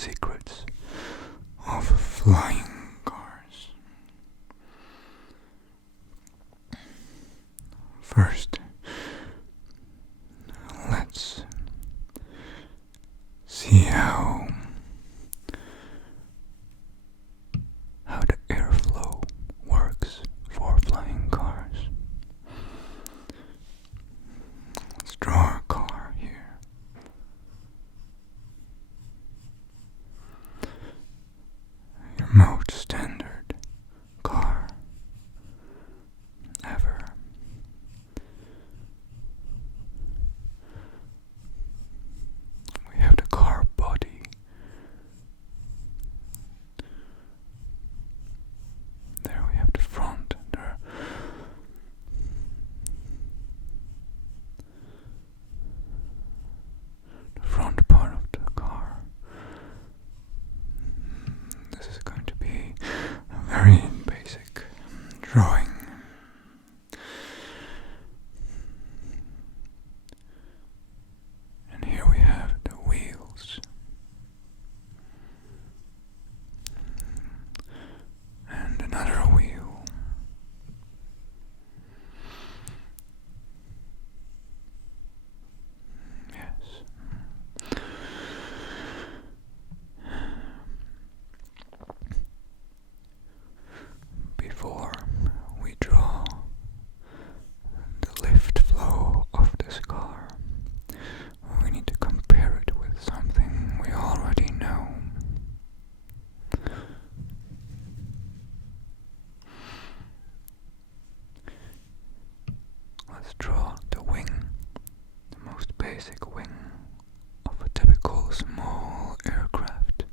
secrets of flying cars. First, let's see how the airflow works for flying cars. Let's draw a car here. Your most standard car ever. We have the car body. There we have the front, the front part of the car. This is going to be a very basic drawing. And here we have the wheels. And another wheel. Yes. Before we draw the lift flow of this car, we need to compare it with something we already know. Let's draw the wing, the most basic wing of a typical small aircraft.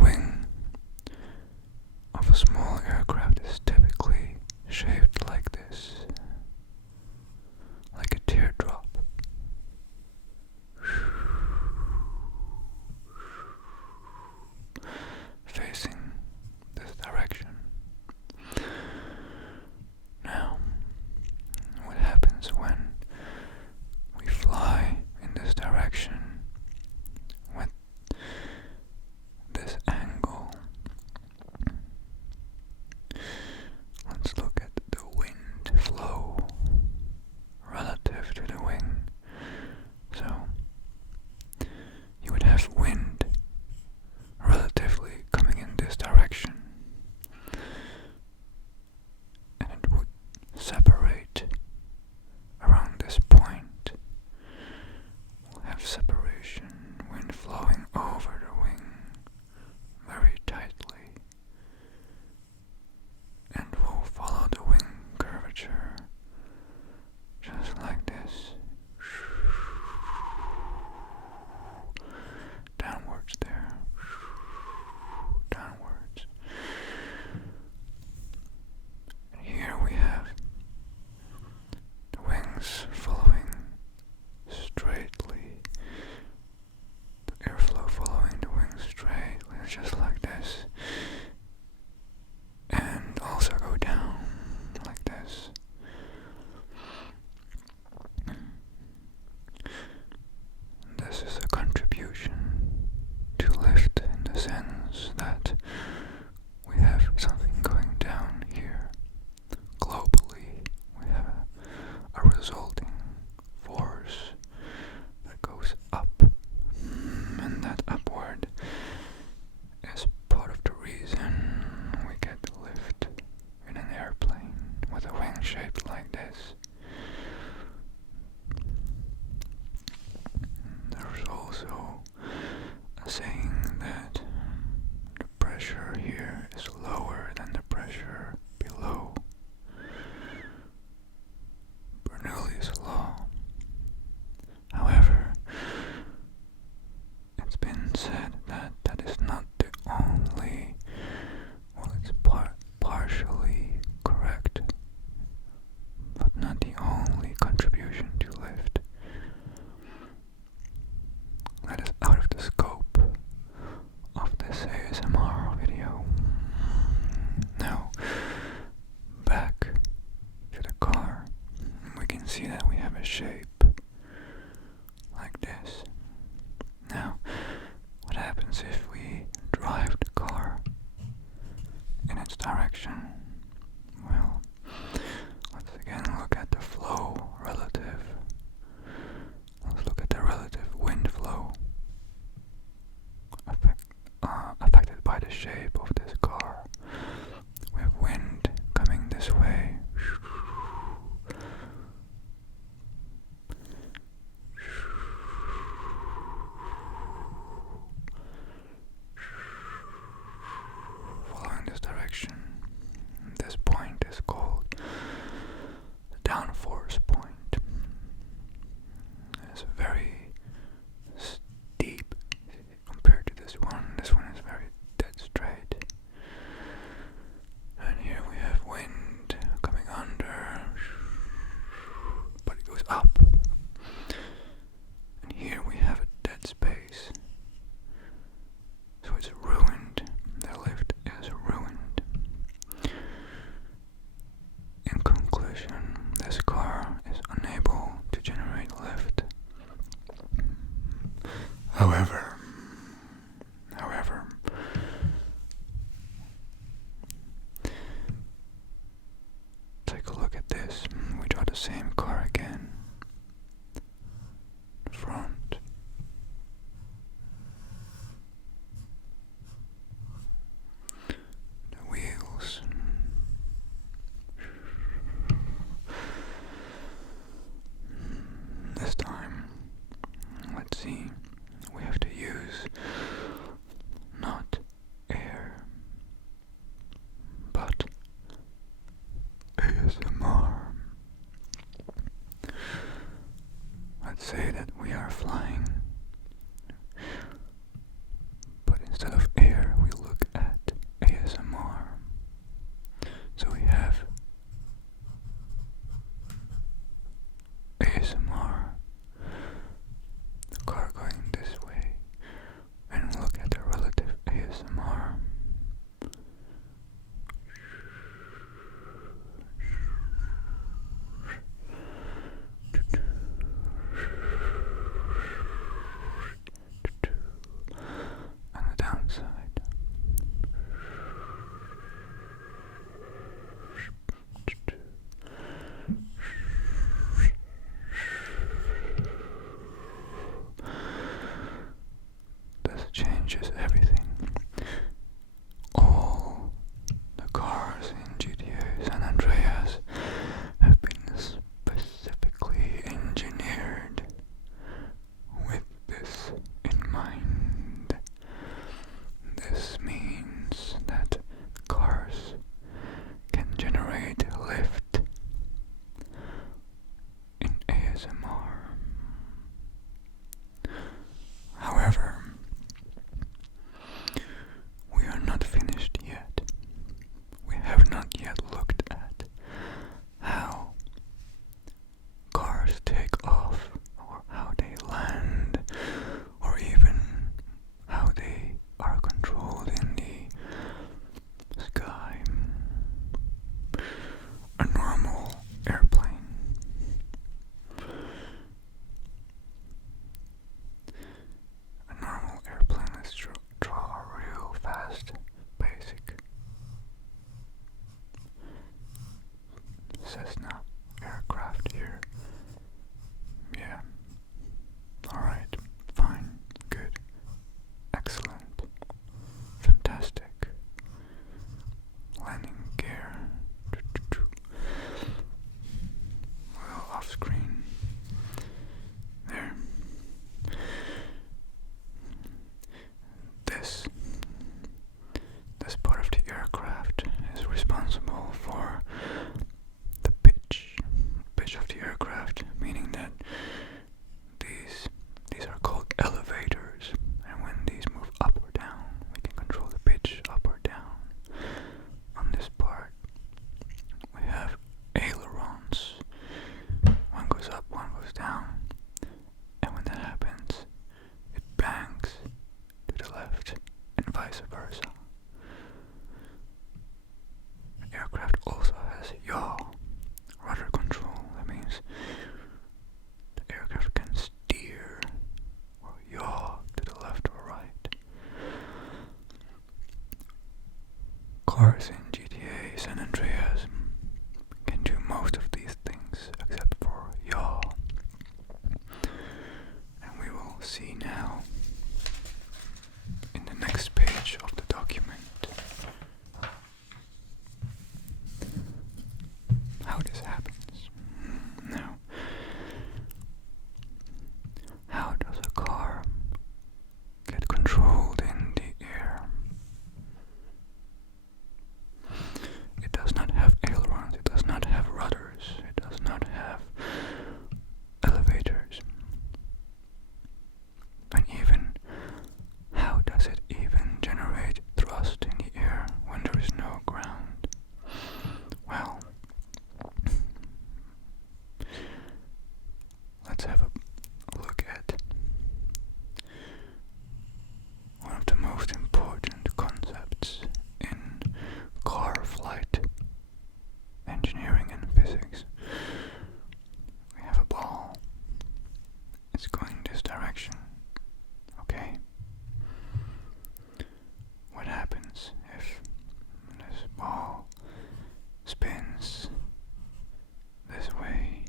Wing of a small aircraft is typically shaped like this, like a teardrop. Facing this direction. Now, what happens when we fly in this direction with this angle? Let's look at the wind flow relative to the wing. So, you would have wind relatively coming in this direction, and it would separate around this point. We'll have separation, wind flowing over the wing very tightly, and we'll follow the wing curvature just like this. Downwards there. Downwards. And here we have the wings following straightly, the airflow following the wings straightly, just like this, and also go down like this. This is a contribution to lift in the sense that we have something going down here. Globally, we have a resulting force that goes up, and that upward is part of the reason we get lift in an airplane with a wing shaped like this. There's also a saying that the pressure here is lower than the pressure below. Bernoulli's law. However, it's been said that that is not the only, well, it's partially correct, but not the only contribution to lift. That is out of the scope of this ASMR video. Now, back to the car. We can see that we have a shape this. Now, what happens if we drive the car in its direction? Well, let's again look at the flow relative. Let's look at the relative wind flow affected by the shape of this car. We have wind coming this way. Following this direction. This point is called the downforce point. It's very steep compared to this one. This one is very dead straight. And here we have wind coming under, but it goes up. And here we have a dead space. So it's ruined. The lift is ruined. In conclusion, this car is unable to generate lift. However, take a look at this. We draw the same car again. Front. The wheels. This time, let's see, we have to use not air, but ASMR. Let's say that we are flying, but instead of air, we look at ASMR. So we have ASMR, the car going this way, and look at the relative ASMR. cars in GTA San Andreas can do most of these things except for yaw. And we will see now in the next page of the document how this happens. Now, how does a car get controlled in the air? It does not have ailerons, it does not have rudders, it does not have elevators. And even, how does it even generate thrust in the air when there is no ground? Well, let's have a look at one of the most important concepts in car flight engineering and physics. We have a ball. It's going this direction. Okay? What happens if this ball spins this way?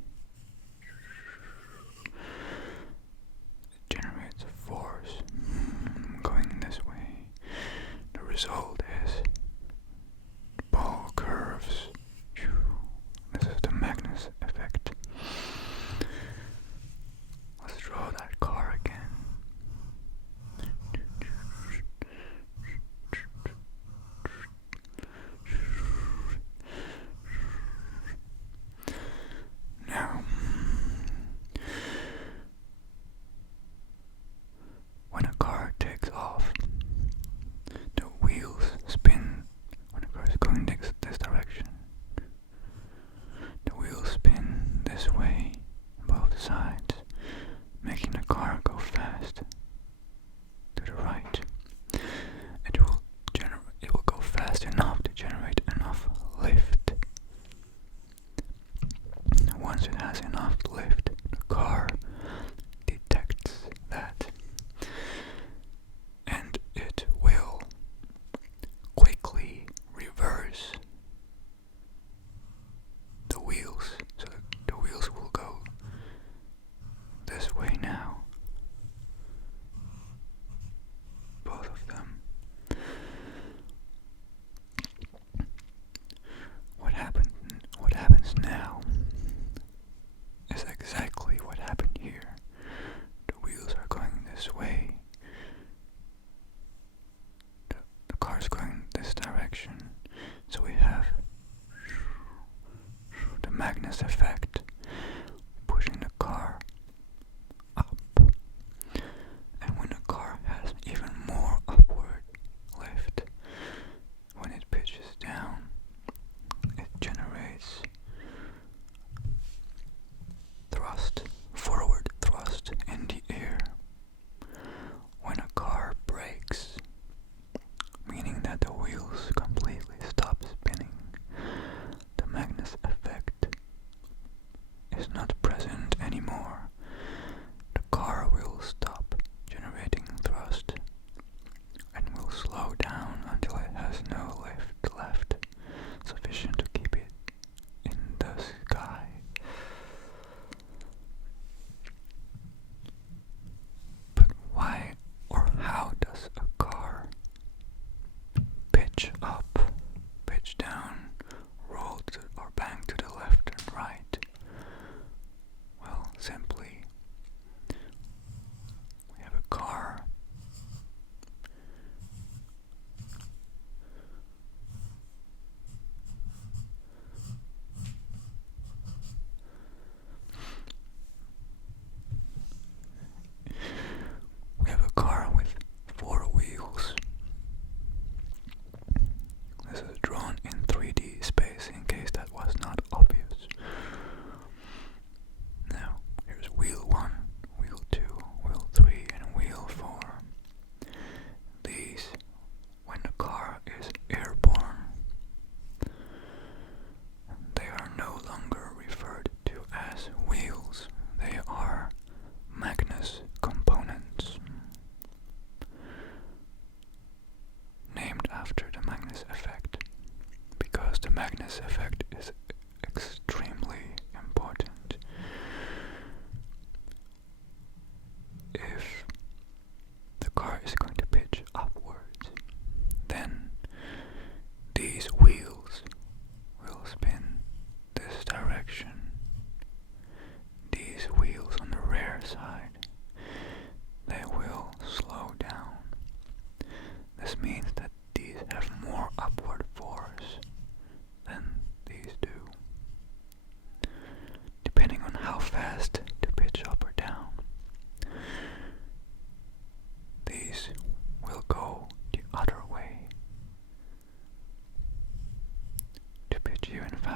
It generates a force going this way. The result is the ball curves. This is the Magnus effect. Let's draw that car again. Now, when a car takes off, the wheels spin. When a car is going this direction, the wheels spin this way on both sides, making the car go fast to the right. It will go fast enough to generate enough lift. Once it has enough lift, the car detects that, and it will quickly reverse the wheels, so the wheels will go this way now.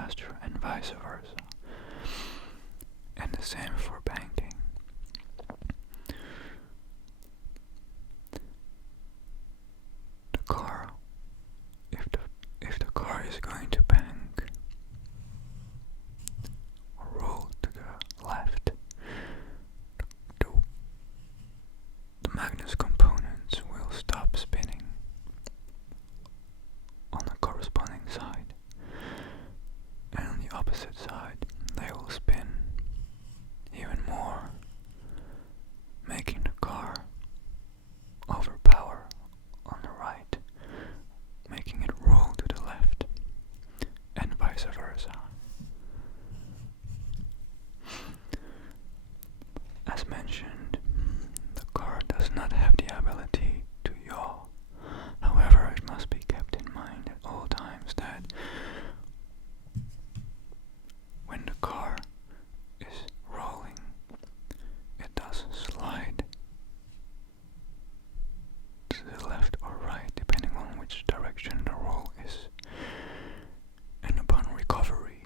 faster and vice versa. And the same for banking. The car, if the car is going to bank or roll to the left, the Magnus components will stop spinning on the corresponding side, and on the opposite side they will spin even more, making the car overpower on the right, making it roll to the left, and vice versa. As mentioned, the car does not have the ability to yaw. However, it must be kept in mind at all times that when the car is rolling, it does slide to the left or right, depending on which direction the roll is. And upon recovery,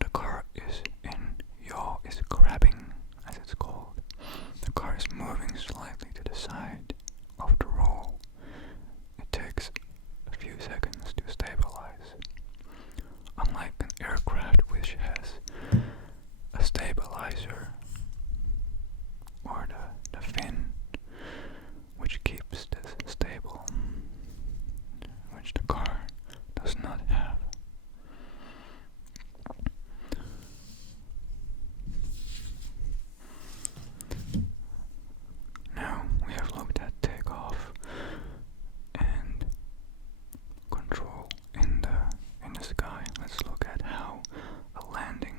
the car is in yaw, is grabbing, as it's called. The car is moving slightly to the side of the roll. It takes a few seconds to stabilize. Unlike an aircraft which has a stabilizer or the fin which keeps this stable, which the car does not have. Now we have looked at takeoff and control in the sky. Let's look at how a landing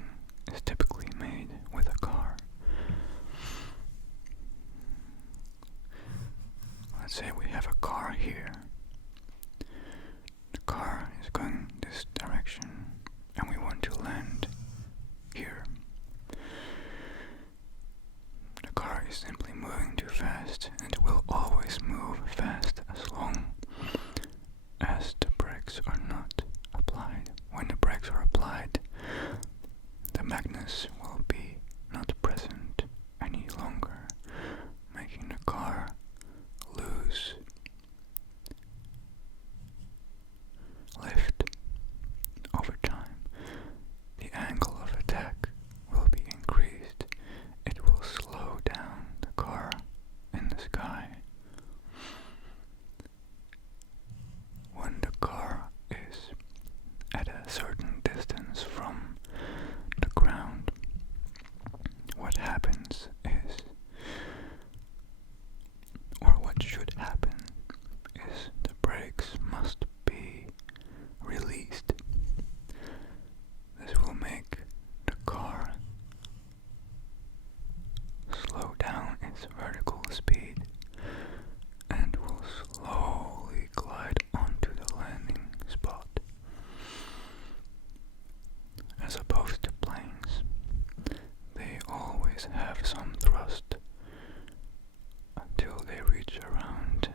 is typically made with a car. Let's say we have a car here. The car is going this direction and we want to land here. The car is simply moving too fast, and it will always move fast as long as the brakes are not applied. When the brakes are applied, the Magnus will be not present any longer, making the car lose lift over time. The angle of attack will be increased. It will slow down the car in the sky. When the car is at a certain distance from the ground, what happens is, or what should happen, is the brakes must be released. This will make the car slow down its vertical speed and will slowly glide onto the landing spot. As opposed to planes, they always have some thrust until they reach around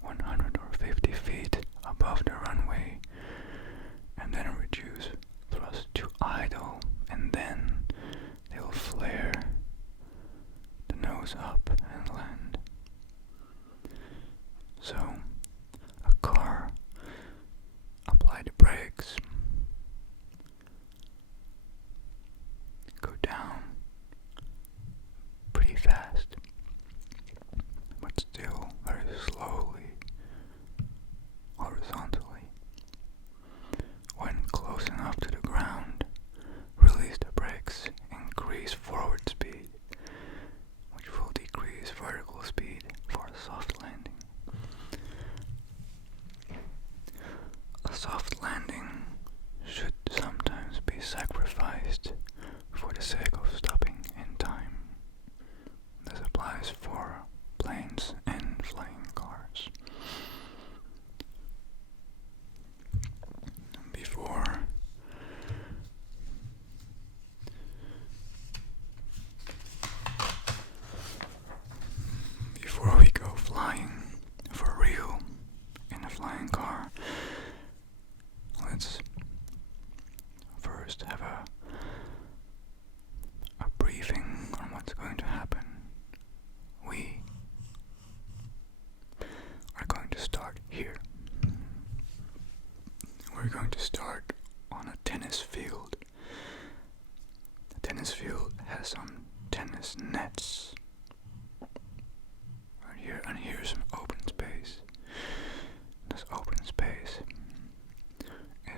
150 feet above the runway, and then reduce thrust to idle, and then they'll flare the nose up and land. So, a car apply the brakes, go down pretty fast, but still very slowly, horizontally. When close enough to the ground, release the brakes, increase forward speed, which will decrease vertical speed for a soft landing. A soft landing should sometimes be sacrificed for the sake of stopping in time. This applies for planes and flying cars. Before we go flying for real in a flying car, let's first that's right here, and here's some open space. This open space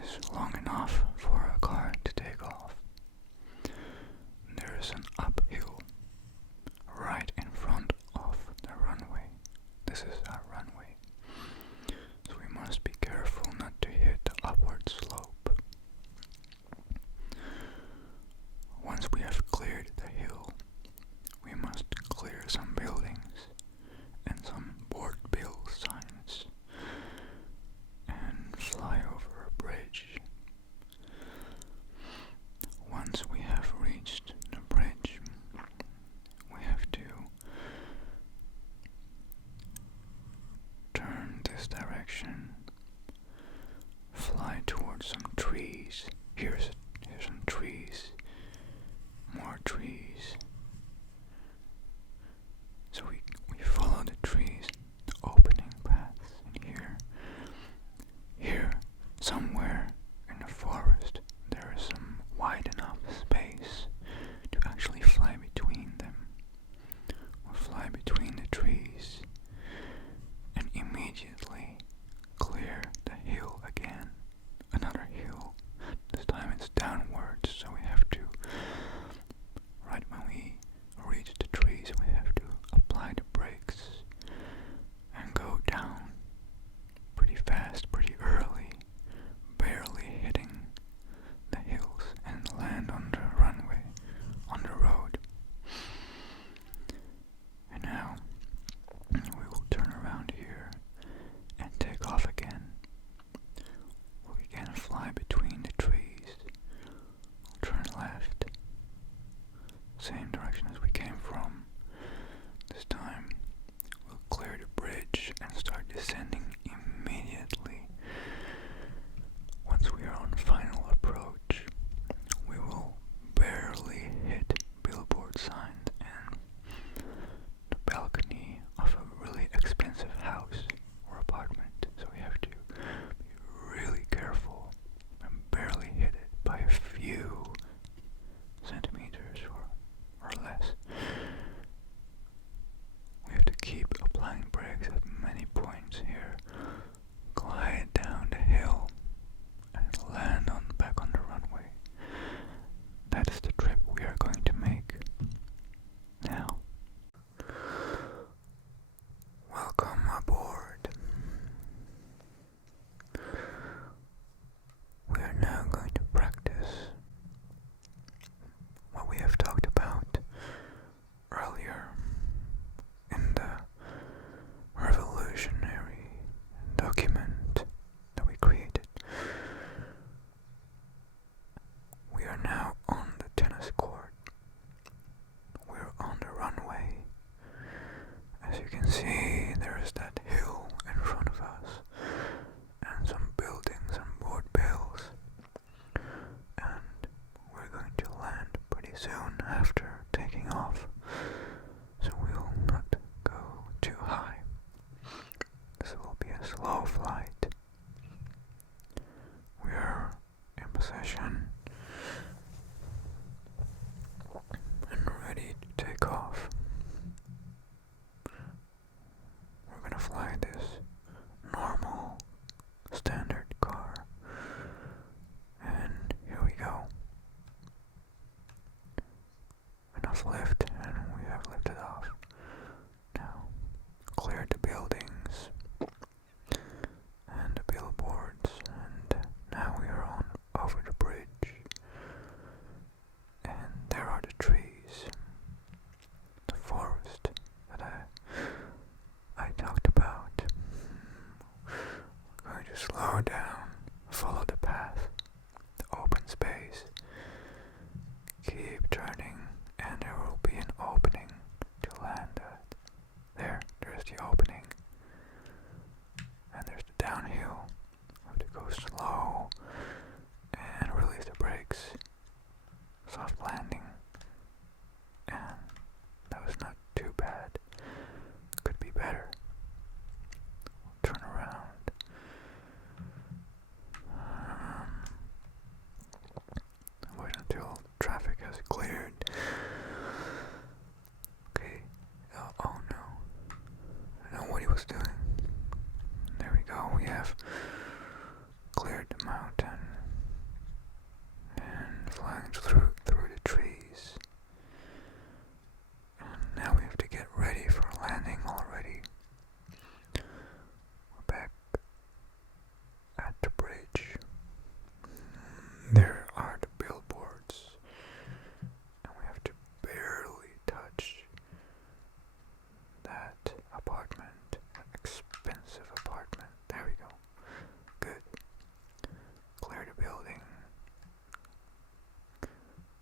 is long enough for a car to take off. There is an uphill right in front of the runway. This is our runway, so we must be careful not to hit the upward slope. Once we have cleared the hill, we must clear some buildings and some board bill signs and fly over a bridge. Once we have reached the bridge, we have to turn this direction, fly towards some trees. Here's some trees, more trees. So we follow the trees, the opening paths in here. Here, somewhere in the forest, there is some wide enough space to actually fly between them. We'll fly between the trees and immediately clear the hill again. Another hill. This time it's downwards, so we have to, right when we reach the trees, we have to apply the brakes and go down pretty fast, pretty early, barely hitting the hills, and land on the runway, on the road. And now we will turn around here and take off again. We can fly between the trees. We'll turn left, same direction as we came from. This time we'll clear the bridge and start descending immediately. Once we are on final approach, we will barely hit billboard signs and the balcony of a really expensive house or apartment. So we have to be really careful and barely hit it by a few centimeters or less. We have to keep applying brakes at many points here, glide down the hill, and land back on the runway. That is the trip we are going to make now. Welcome aboard. We are now going to practice what we have talked about earlier in the revolutionary document that we created. We are now on the tennis court. We're on the runway. As you can see, there is that hill in front of us, and some buildings and board bills. And we're going to land pretty soon after taking off, so we'll not go too high. This will be a slow flight. We are in position and ready to take off. We're gonna fly this normal standard car, and here we go. Enough lift, and we have lifted off. Now, cleared the buildings and the billboards, and now we are on over the bridge. And there are the trees, the forest that I talked about. We're going to slow down, follow the path, the open space, keep turning, and there will be an opening to land at. There's the opening. was doing. There we go, we have cleared the mountain and flying through the trees. And now we have to get ready for landing already. We're back at the bridge. There are the billboards, and we have to barely touch that apartment, that expensive apartment. There we go. Good. Clear the building.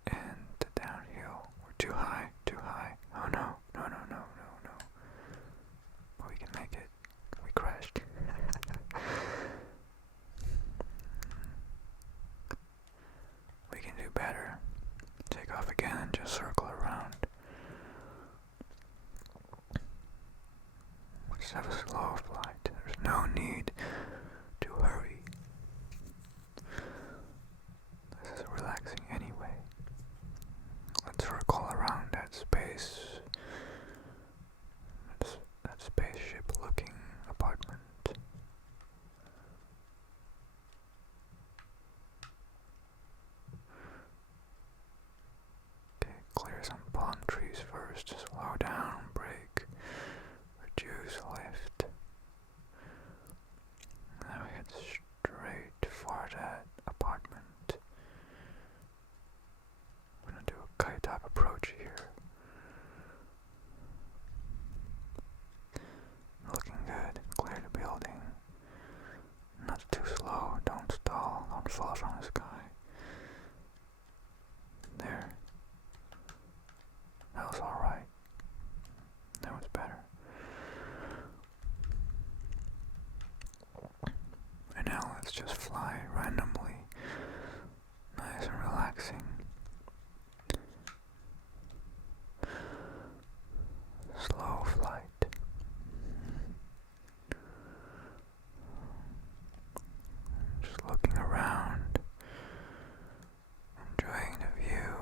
And the downhill. We're too high, too high. Oh no, no, no, no, no, no. But we can make it. We crashed. We can do better. Take off again and just circle around. Let's have a slow flight. There's no need to hurry. This is relaxing anyway. Let's circle around that space. That spaceship looking apartment. Okay, clear some palm trees first. Slow down, brake, reduce lift. Now head straight for that apartment. I'm gonna do a kite-up approach here. Looking good. Clear the building. Not too slow. Don't stall. Don't fall from the sky. There. That was alright. That was better. And now let's just fly randomly. Nice and relaxing. Slow flight. Just looking around, enjoying the view.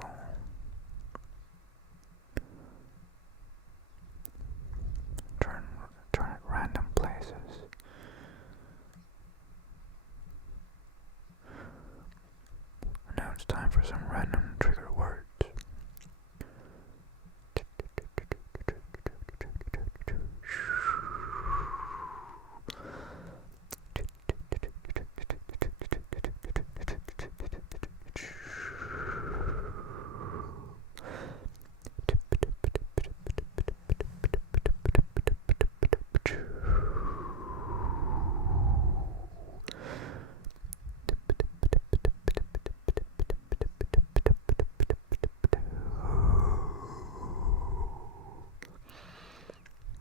Turn at random places. And now it's time for some random trigger words.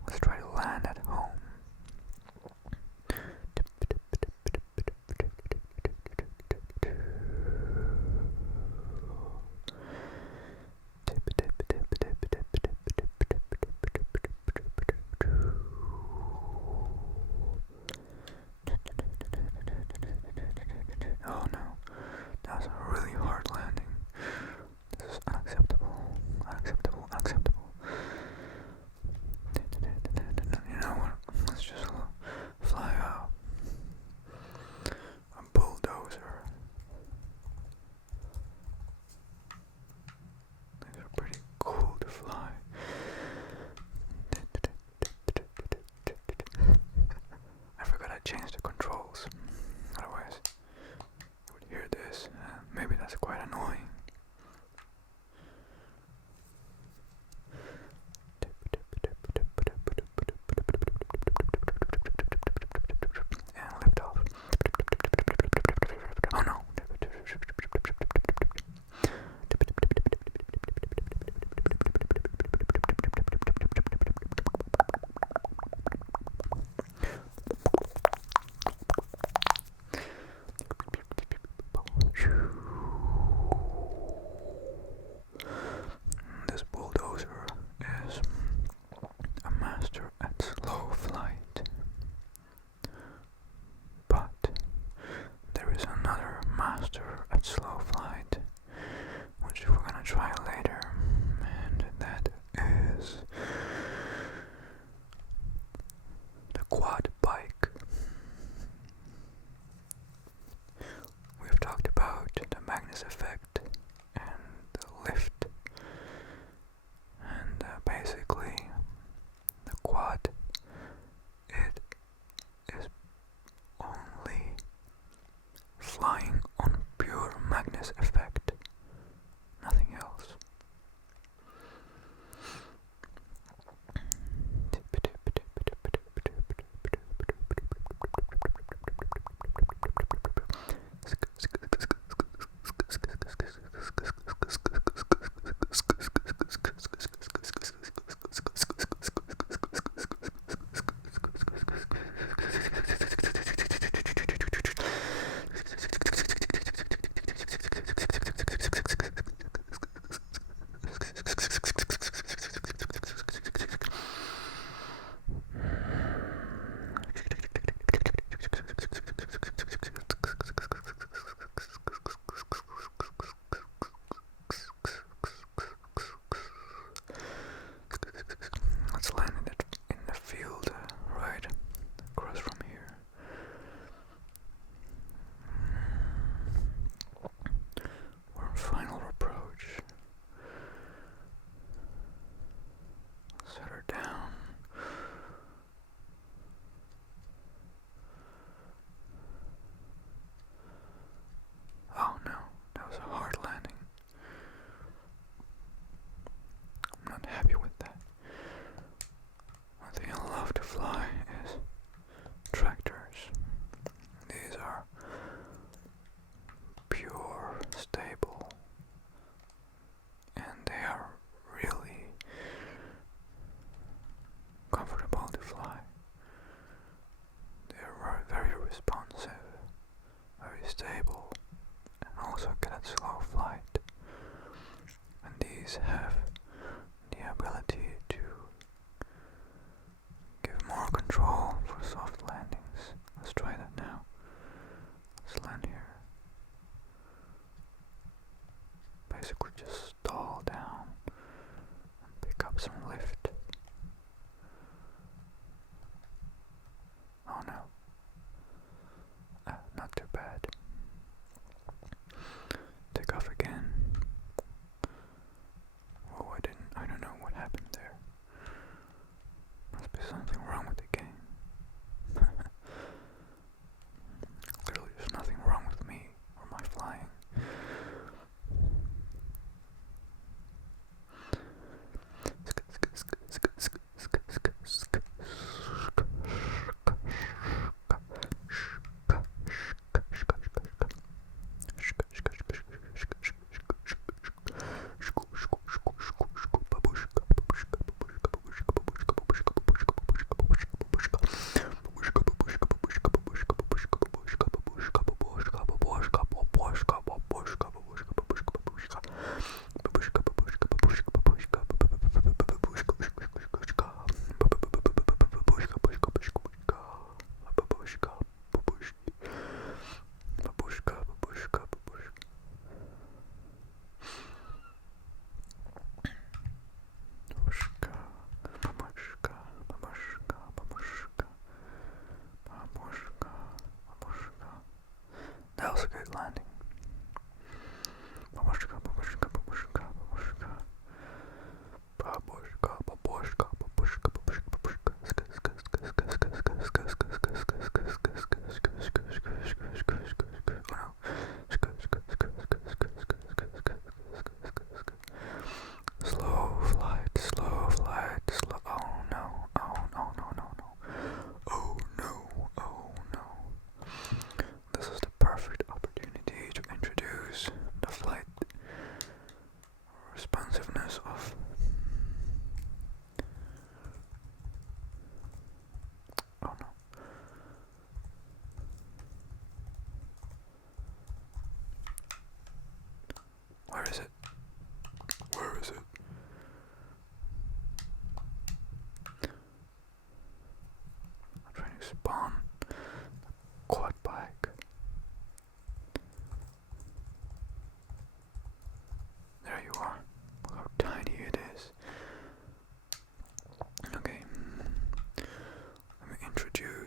Let's try to land at home. Oh no, that was a really hard landing. This is unacceptable, unacceptable, unacceptable. You know what? Let's just fly out. A bulldozer. These are pretty cool to fly. I forgot I changed the controls. Otherwise, you would hear this. Maybe that's quite annoying. And lift off. Oh no. quad bike. We've talked about the Magnus effect and the lift, and basically the quad, it is only flying on pure Magnus effect, nothing else. Let's land in the field right across from here. We're on final approach. Set her down. Oh no, that was a hard landing. I'm not happy with that. One thing I love to fly is tractors. These are pure, stable, and they are really comfortable to fly. They are very responsive, very stable, and also good at slow flight. And these have the ability to give more control for soft landings. Let's try that now. Let's land here. Basically just stall down and pick up some lift. Oh no. Not too bad. Take off again.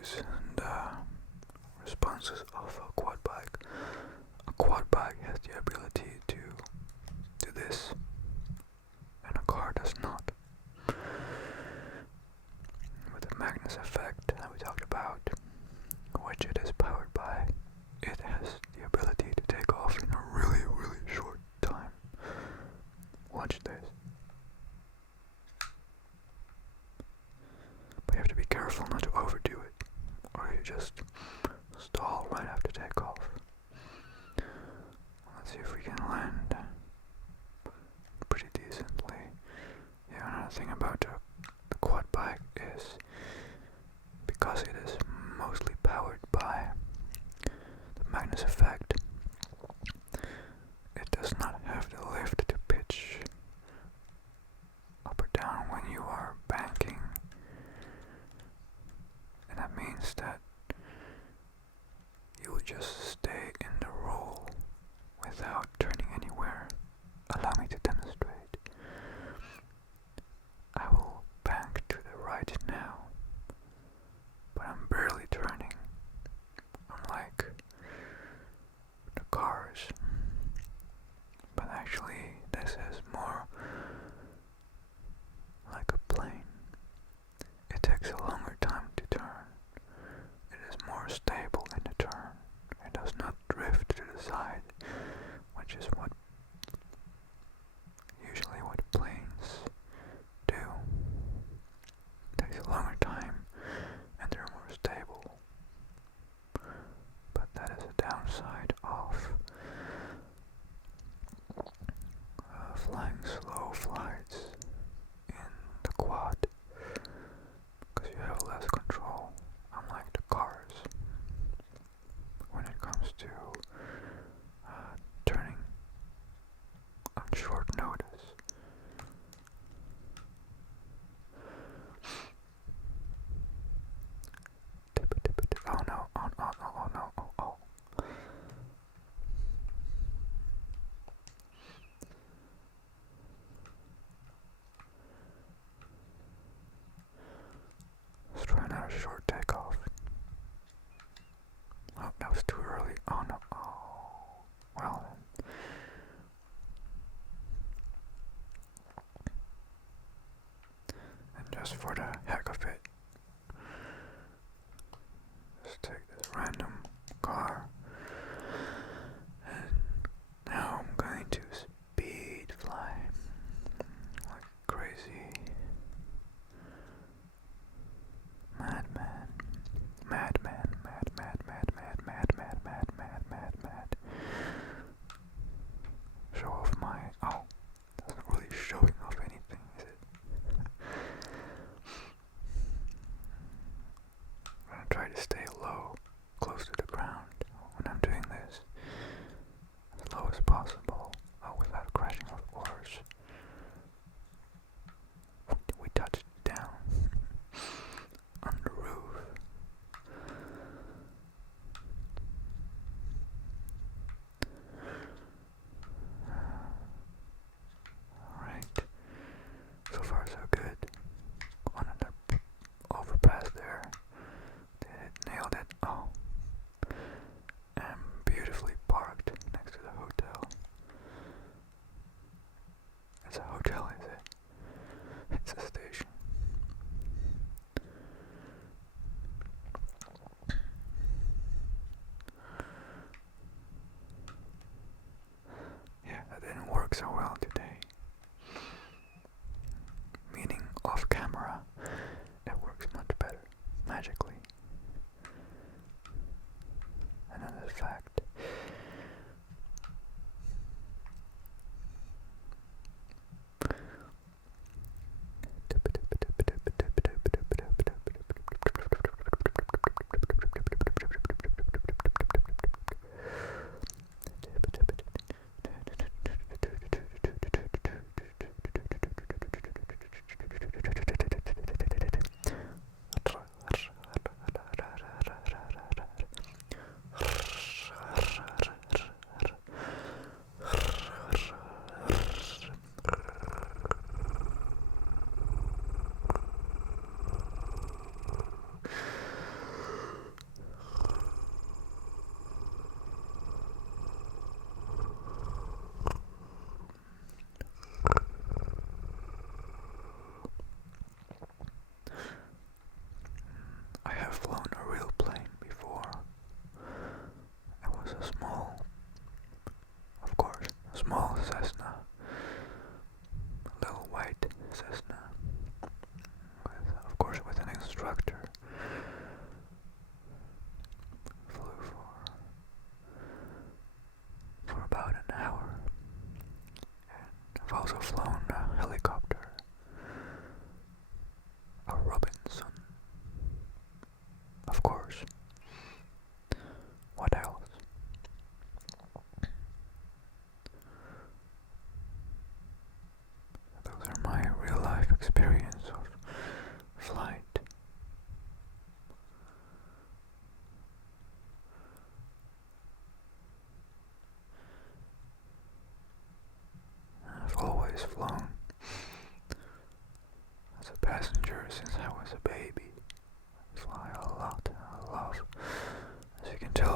qualities and responses of a quad bike. A quad bike has the ability to do this, and a car does not. With the Magnus effect that we talked about, which it is powered by, it has the ability to take off in a really, really short time. Watch this. But you have to be careful not to overdo it, or you just stall right after takeoff. Let's see if we can land pretty decently. Yeah, another thing about the quad bike is, because it is mostly powered by the Magnus effect, it does not have the lift to pitch up or down when you are banking. And that means that you will just stay in the roll without turning anywhere. Allow me to demonstrate. I will bank to the right now, but I'm barely turning, unlike the cars. But actually, this is more like a plane. It takes a longer time to turn. It is more stable in the turn. It does not drift to the side, which is usually what planes do. It takes a longer time and they're more stable. But that is a downside of flying slow flights in the quad, because you have less control, unlike the cars, when it comes to turning on short notice. Oh no, oh no, oh no, oh oh. Let's try another short takeoff. Oh, that was too early. Oh no, oh. Well then. And just for the heck of it, let's take this random car, and now I'm going to speed fly like crazy. Madman, madman, mad, mad, mad, mad, mad, mad, mad, mad, mad, mad. Show off my, oh, that's not really showing off anything, is it? I'm gonna try to stay low, close to the ground when I'm doing this, as low as possible, without crashing, of course. We touched down on the roof. Alright, so far so good. On another overpass there. Did it, nailed it. Oh, and beautifully parked next to the hotel. It's a hotel, is it? It's a station. Yeah, that didn't work so well today. Meaning off camera, it works much better, magically. Another fact.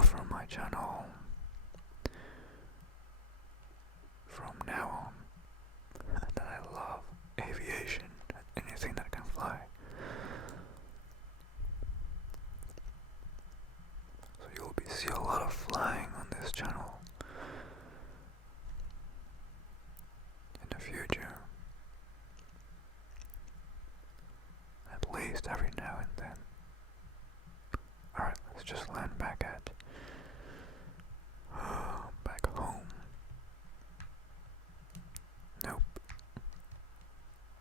love for my channel from now on, that I love aviation, anything that can fly. So you'll see a lot of flying on this channel in the future. At least every now and then. Alright, let's just land back home. Nope.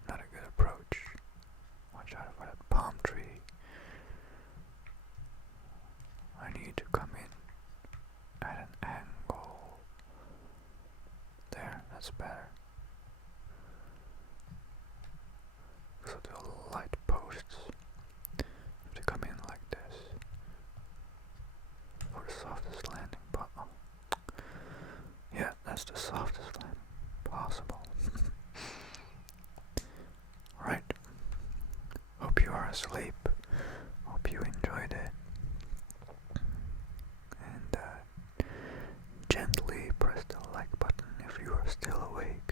Not a good approach. Watch out for that palm tree. I need to come in at an angle. There, that's better. So the light posts have to come in like this for the softest landing yeah, that's the softest landing possible. Right. Hope you are asleep. Hope you enjoyed it. And gently press the like button if you are still awake.